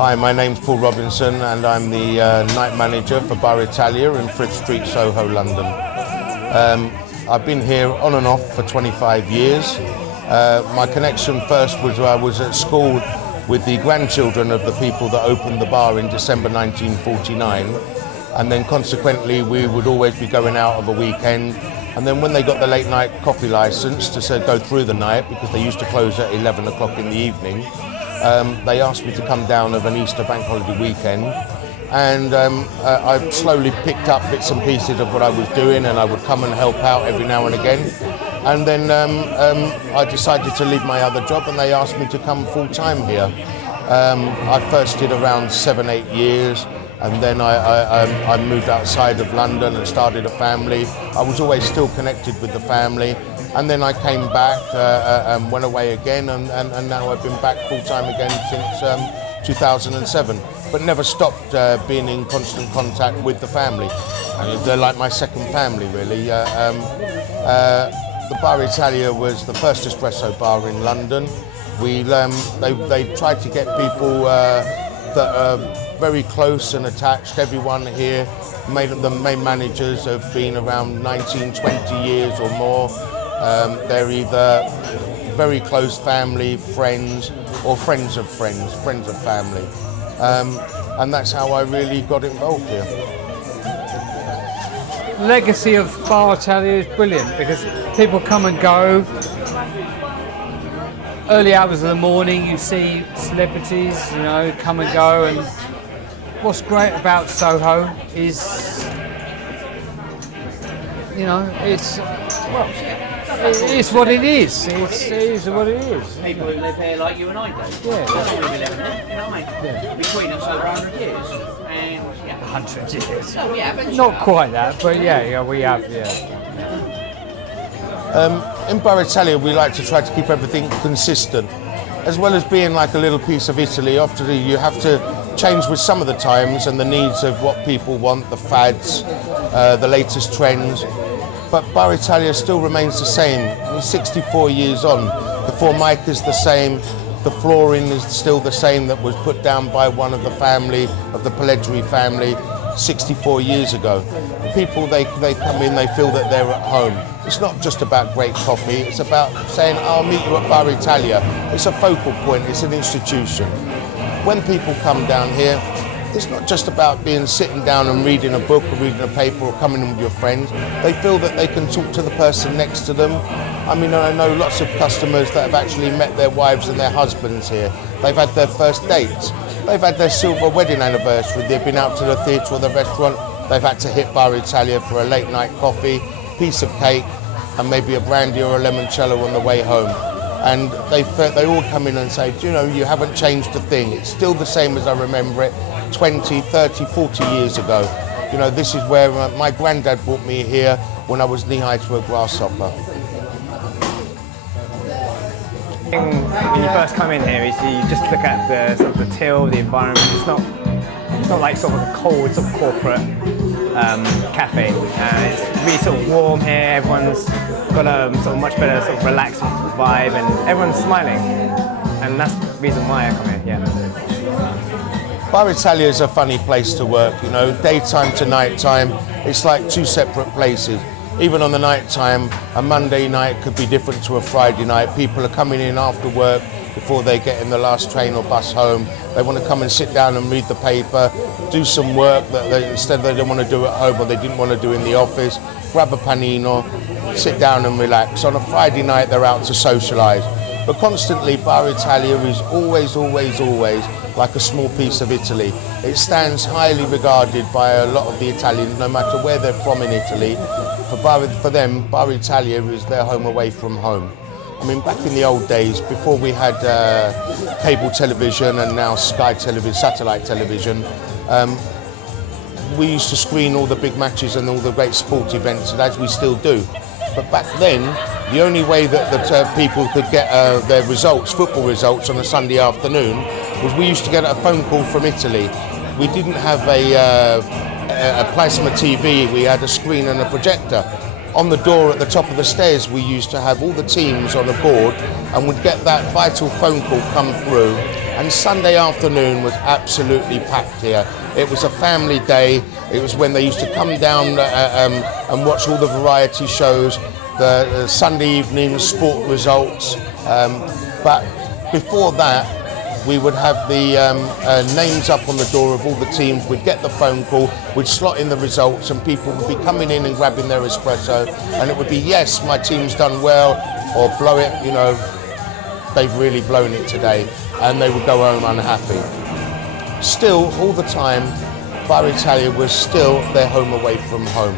Hi, my name's Paul Robinson and I'm the night manager for Bar Italia in Frith Street, Soho, London. I've been here on and off for 25 years. My connection first was I was at school with the grandchildren of the people that opened the bar in December 1949, and then consequently we would always be going out of a weekend, and then when they got the late night coffee license to go through the night, because they used to close at 11 o'clock in the evening, they asked me to come down of an Easter bank holiday weekend, and I slowly picked up bits and pieces of what I was doing, and I would come and help out every now and again. And then I decided to leave my other job, and they asked me to come full-time here. I first did around 7-8 years, and then I moved outside of London and started a family. I was always still connected with the family. And then I came back and went away again, and now I've been back full-time again since 2007, but never stopped being in constant contact with the family. I mean, they're like my second family, really. The Bar Italia was the first espresso bar in London. They tried to get people that are very close and attached. Everyone here, the main managers have been around 19, 20 years or more. They're either very close family, friends, or friends of friends, friends of family. And that's how I really got involved here. The legacy of Bar Italia is brilliant because people come and go. Early hours of the morning you see celebrities, come and go, and what's great about Soho is, it's what it is. It is what it is. People who live here like you and I do. Yeah. That's all we live here, Yeah. Between us over 100 years. And 100 years. Oh, we have. Not quite that, but yeah, we have, In Bar Italia, we like to try to keep everything consistent. As well as being like a little piece of Italy, often you have to change with some of the times and the needs of what people want, the fads, the latest trends. But Bar Italia still remains the same. It's 64 years on. The formica is the same. The flooring is still the same that was put down by one of the family, of the Pellegrini family, 64 years ago. People, they come in, they feel that they're at home. It's not just about great coffee. It's about saying, I'll meet you at Bar Italia. It's a focal point. It's an institution. When people come down here, it's not just about sitting down and reading a book or reading a paper or coming in with your friends. They feel that they can talk to the person next to them. I mean, I know lots of customers that have actually met their wives and their husbands here. They've had their first dates. They've had their silver wedding anniversary. They've been out to the theatre or the restaurant. They've had to hit Bar Italia for a late night coffee, piece of cake, and maybe a brandy or a limoncello on the way home. And they all come in and say, you haven't changed a thing. It's still the same as I remember it 20, 30, 40 years ago. This is where my granddad brought me here when I was knee-high to a grasshopper. When you first come in here, is you just look at the sort of the till, the environment. It's not like sort of a cold sort of corporate cafe. It's really sort of warm here. Everyone's got a sort of much better sort of relaxed vibe, and everyone's smiling. And that's the reason why I come here. Yeah. Bar Italia is a funny place to work. Daytime to nighttime. It's like two separate places. Even on the night time, a Monday night could be different to a Friday night. People are coming in after work before they get in the last train or bus home. They want to come and sit down and read the paper, do some work that instead they don't want to do at home or they didn't want to do in the office, grab a panino, sit down and relax. On a Friday night, they're out to socialise. But constantly, Bar Italia is always, always, always like a small piece of Italy. It stands highly regarded by a lot of the Italians, no matter where they're from in Italy. For them, Bar Italia is their home away from home. I mean, back in the old days, before we had cable television and now Sky television, satellite television, we used to screen all the big matches and all the great sport events, and as we still do. But back then, the only way that people could get their results, football results, on a Sunday afternoon was we used to get a phone call from Italy. We didn't have a plasma TV, we had a screen and a projector. On the door at the top of the stairs, we used to have all the teams on a board, and would get that vital phone call come through, And Sunday afternoon was absolutely packed here. It was a family day. It was when they used to come down and watch all the variety shows, the Sunday evening sport results. But before that, we would have the names up on the door of all the teams. We'd get the phone call, we'd slot in the results, and people would be coming in and grabbing their espresso, and it would be, yes, my team's done well, or blow it, you know, they've really blown it today, and they would go home unhappy. Still, all the time, Bar Italia was still their home away from home.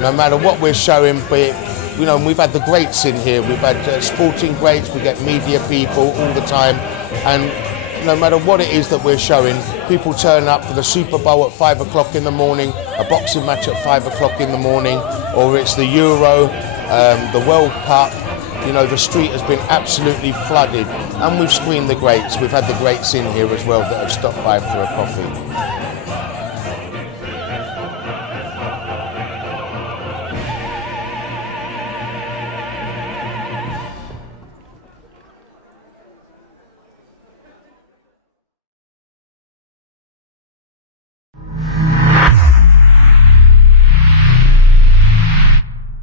No matter what we're showing, be it, you know, we've had the greats in here, we've had sporting greats, we get media people all the time, and no matter what it is that we're showing, people turn up for the Super Bowl at 5 o'clock in the morning, a boxing match at 5 o'clock in the morning, or it's the Euro, the World Cup. You know, the street has been absolutely flooded, and we've screened the greats. We've had the greats in here as well that have stopped by for a coffee.